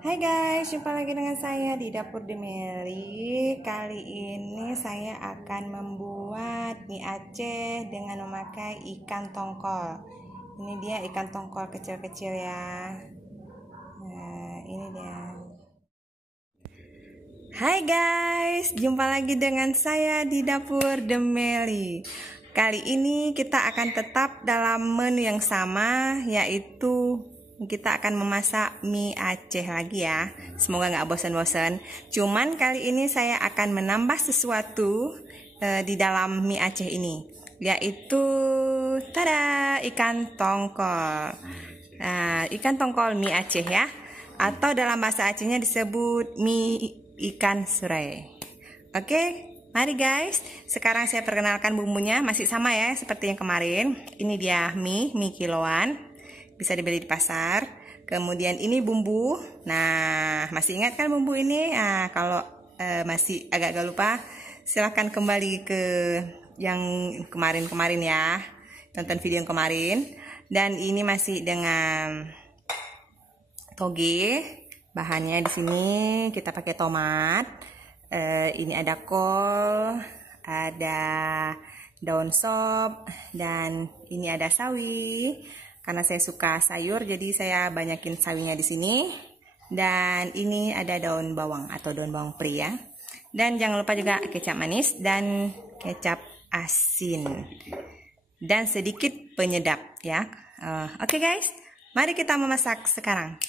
Hai guys, jumpa lagi dengan saya di Dapur Demeli. Kali ini saya akan membuat mie Aceh dengan memakai ikan tongkol. Ini dia ikan tongkol kecil-kecil ya. Nah, ini dia. Hai guys, jumpa lagi dengan saya di Dapur Demeli. Kali ini kita akan tetap dalam menu yang sama, yaitu kita akan memasak mie Aceh lagi ya. Semoga nggak bosan-bosan. Cuman kali ini saya akan menambah sesuatu di dalam mie Aceh ini, yaitu tada, ikan tongkol. Nah, ikan tongkol mie Aceh ya, atau dalam bahasa Acehnya disebut mie ikan surai. Oke, mari guys. Sekarang saya perkenalkan bumbunya, masih sama ya seperti yang kemarin. Ini dia mie kiloan. Bisa dibeli di pasar. Kemudian ini bumbu. Nah, masih ingat kan bumbu ini? Nah, kalau masih agak-agak lupa, silahkan kembali ke yang kemarin-kemarin ya. Tonton video yang kemarin. Dan ini masih dengan toge. Bahannya di sini kita pakai tomat. Ini ada kol, ada daun sop, dan ini ada sawi. Karena saya suka sayur, jadi saya banyakin sawinya di sini. Dan ini ada daun bawang atau daun bawang peri ya. Dan jangan lupa juga kecap manis dan kecap asin. Dan sedikit penyedap ya. Oke guys, mari kita memasak sekarang.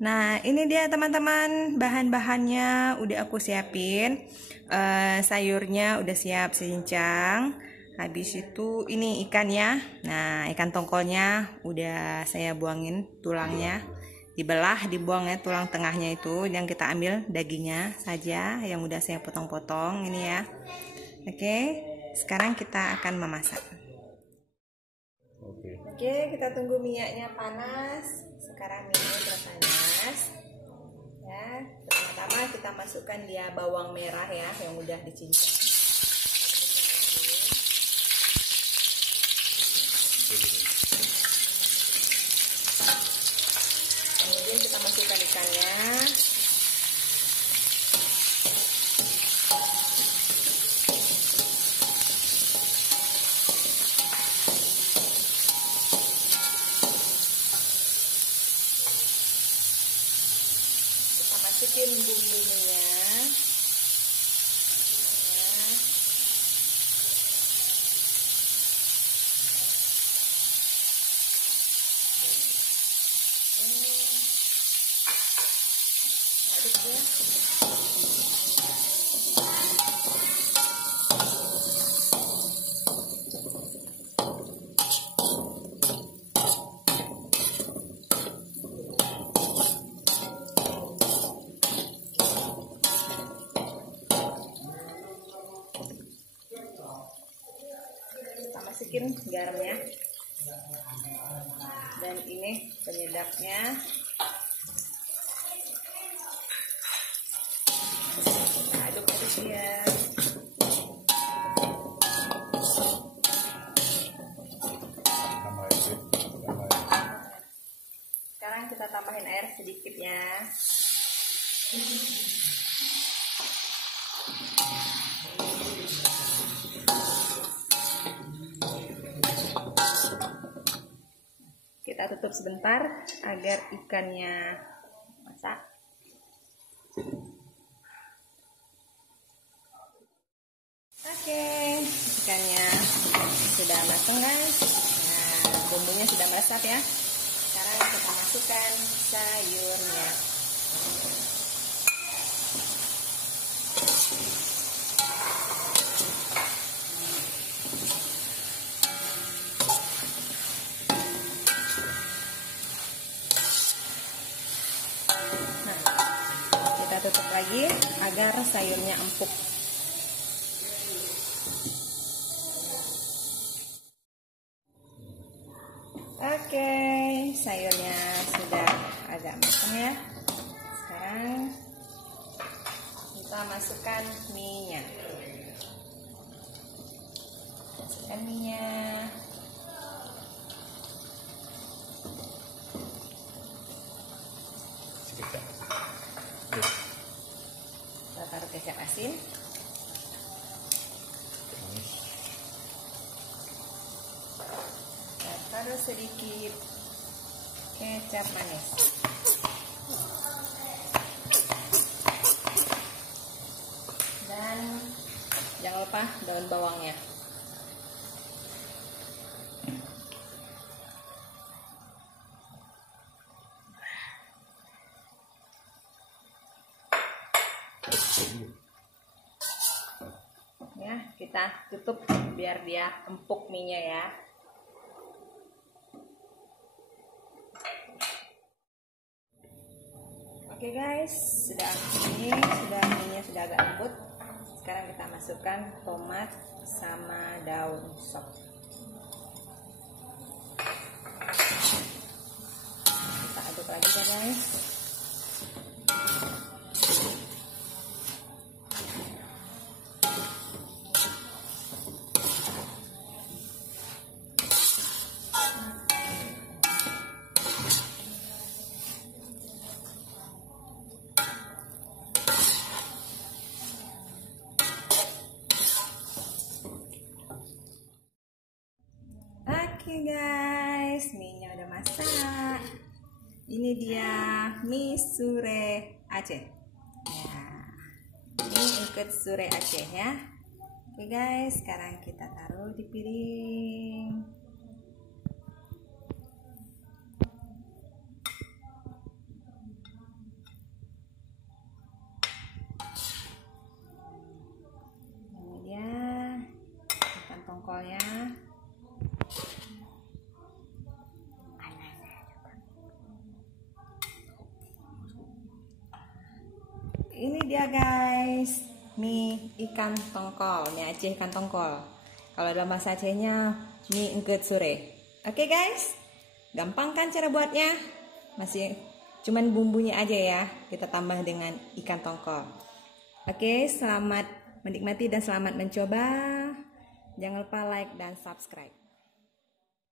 Nah, ini dia teman-teman, bahan-bahannya udah aku siapin. Sayurnya udah siap cincang. Habis itu ini ikannya. Nah, ikan tongkolnya udah saya buangin tulangnya. Dibelah, dibuang ya tulang tengahnya itu. Yang kita ambil dagingnya saja yang udah saya potong-potong ini ya. Oke, sekarang kita akan memasak. Oke, kita tunggu minyaknya panas. Sekarang minyaknya udah panas. Ya, pertama-tama kita masukkan dia bawang merah ya yang udah dicincang. Kemudian kita masukkan ikannya. Kita masukin bumbunya. Aduk ya. Kita masukin garamnya. Dan ini penyedapnya. Aduk-aduk ya. Sekarang kita tambahin air sedikit ya. Kita tutup sebentar agar ikannya masak. Oke, ikannya sudah matang guys. Nah, bumbunya sudah meresap ya. Sekarang kita masukkan sayurnya. Nah, kita tutup lagi agar sayurnya empuk. Oke, sayurnya sudah agak matang ya. Sekarang kita masukkan mie-nya. Masukkan mie-nya. asin. Dan taruh sedikit kecap manis. Dan jangan lupa daun bawangnya. Ya, kita tutup biar dia empuk mie-nya ya. Oke guys, mie-nya sudah agak lembut. Sekarang kita masukkan tomat sama daun sop. Kita aduk lagi ya guys. Oke guys, mie-nya udah masak. Ini dia mie sure Aceh. Ya, mie ungkep sure Aceh ya. Oke guys, sekarang kita taruh di piring. Ini dia ikan tongkolnya. Ini dia guys, mie ikan tongkol, mie Aceh ikan tongkol. Kalau dalam bahasa Acehnya mie ungkep sure. Oke guys, gampang kan cara buatnya? Masih cuman bumbunya aja ya, kita tambah dengan ikan tongkol. Oke, selamat menikmati dan selamat mencoba. Jangan lupa like dan subscribe.